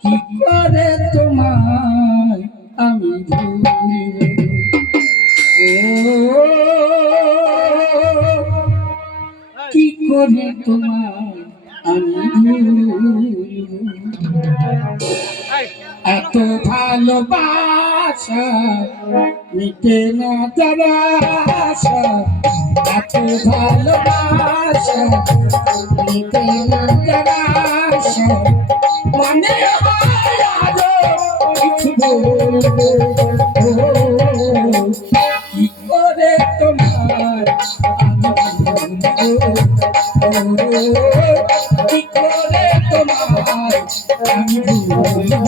কি করে তোমায় আমি ভুলিব কি করে তোমায় আমি ভুলিব এত ভালোবাসা মিটে না যারা আশা এত ভালোবাসা মিটে না যারা আশা মনে হয় আরো কিছু বলবো কি করে তোমার কি করে তোমার আমি ভুলবো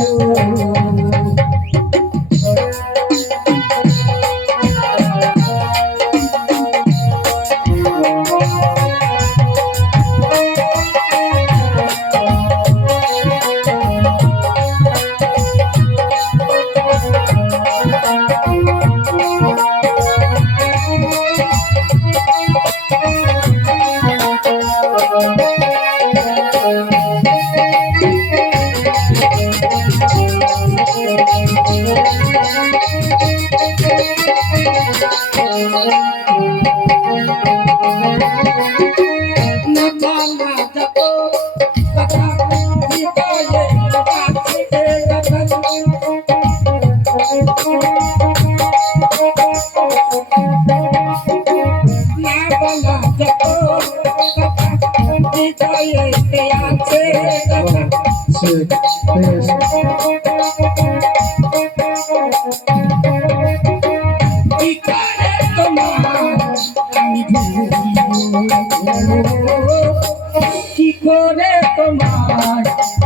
কি করে তোমার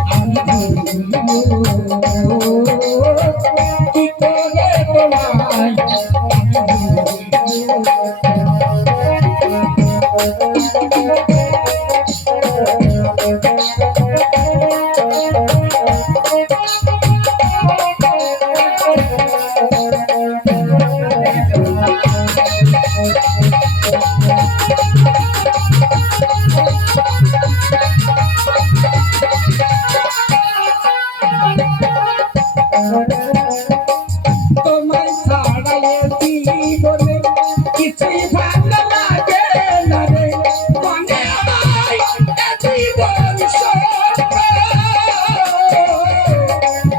আমি ভুলবো কি করে তোমার তোমায় ছাড়াই জীবনে কিছুই ভালো লাগে না রে মনে হয় জীবন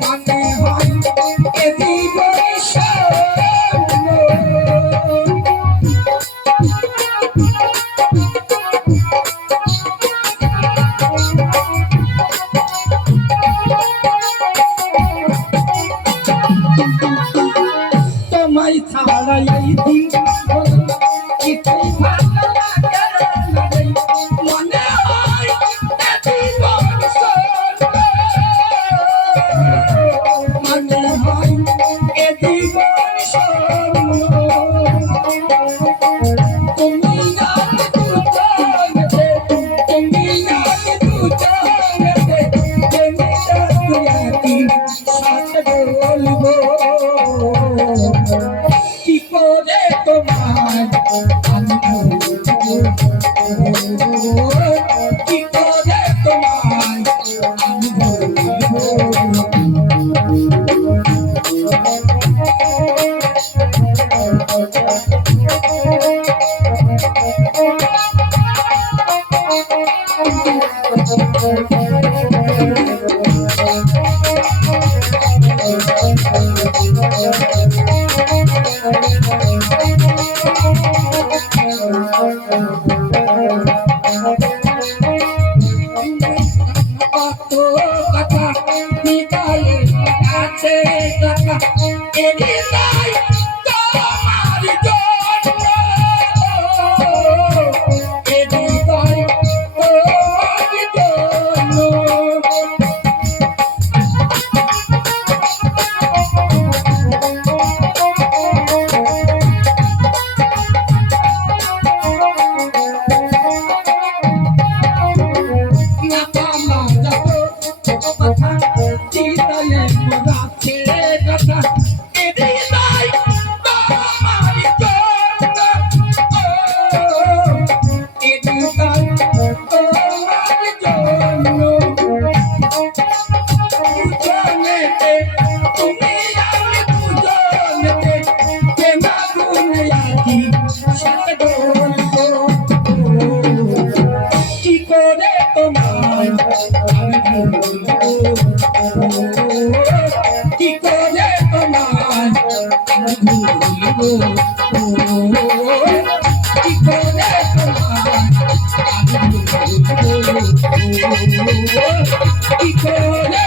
মনে হয় জীবন তোমায় ছাড়াই জীবন কিছুই ভালো লাগে না রে মনে হয় জীবন মনে হয় জীবন তুমি না দুজনেতে তুমি না দুজনেতে সাথে বলবো কি করে তোমায় আমি ভুলবো কি করে তোমায় আমি ভুলবো কত কথা হৃদয়ে আছে কথা হৃদয় তোমার জন্য হৃদয় তোমার জন্য কথা চিতালে রাখে কথা সাথে বলবো কি করে তোমায় আমি ভুলবো কি করে তোমায় আমি ভুলবো কি করে তোমায় আমি ভুলবো কি করে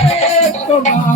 তোমায়